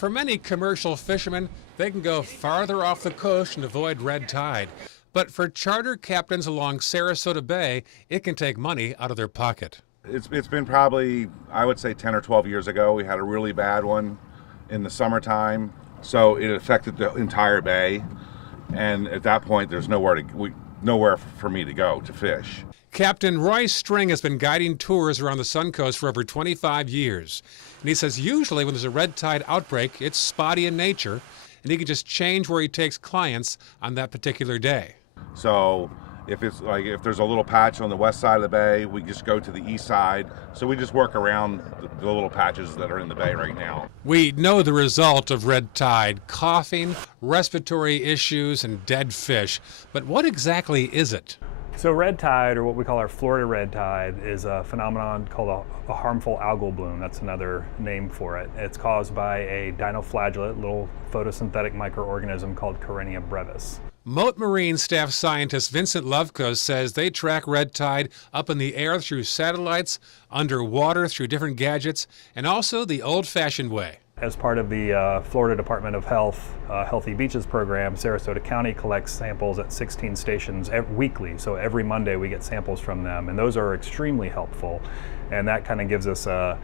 For many commercial fishermen, they can go farther off the coast and avoid red tide. But for charter captains along Sarasota Bay, it can take money out of their pocket. It's been probably, I would say 10 or 12 years ago. We had a really bad one in the summertime, so it affected the entire bay. And at that point, there's nowhere for me to go to fish. Captain Roy String has been guiding tours around the Suncoast for over 25 years. And he says usually when there's a red tide outbreak, it's spotty in nature, and he can just change where he takes clients on that particular day. So if there's a little patch on the west side of the bay, we just go to the east side. So we just work around the little patches that are in the bay right now. We know the result of red tide: coughing, respiratory issues, and dead fish. But what exactly is it? So red tide, or what we call our Florida red tide, is a phenomenon called a harmful algal bloom. That's another name for it. It's caused by a dinoflagellate, little photosynthetic microorganism called Carenia brevis. Mote Marine staff scientist Vincent Loveco says they track red tide up in the air through satellites, underwater through different gadgets, and also the old-fashioned way. As part of the Florida Department of Health Healthy Beaches program, Sarasota County collects samples at 16 stations weekly. So every Monday we get samples from them, and those are extremely helpful. And that kind of gives us a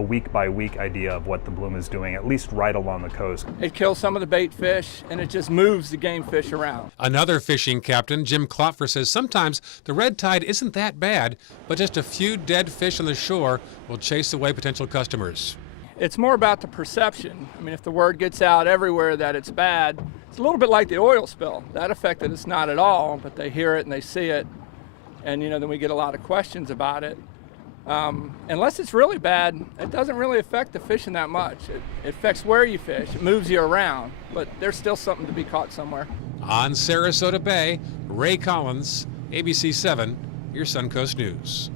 week-by-week idea of what the bloom is doing, at least right along the coast. It kills some of the bait fish, and it just moves the game fish around. Another fishing captain, Jim Klopfer, says sometimes the red tide isn't that bad, but just a few dead fish on the shore will chase away potential customers. It's more about the perception. I mean, if the word gets out everywhere that it's bad, it's a little bit like the oil spill. That affected us not at all, but they hear it and they see it, and then we get a lot of questions about it. Unless it's really bad, it doesn't really affect the fishing that much. It affects where you fish. It moves you around, but there's still something to be caught somewhere. On Sarasota Bay, Ray Collins, ABC 7, your Suncoast News.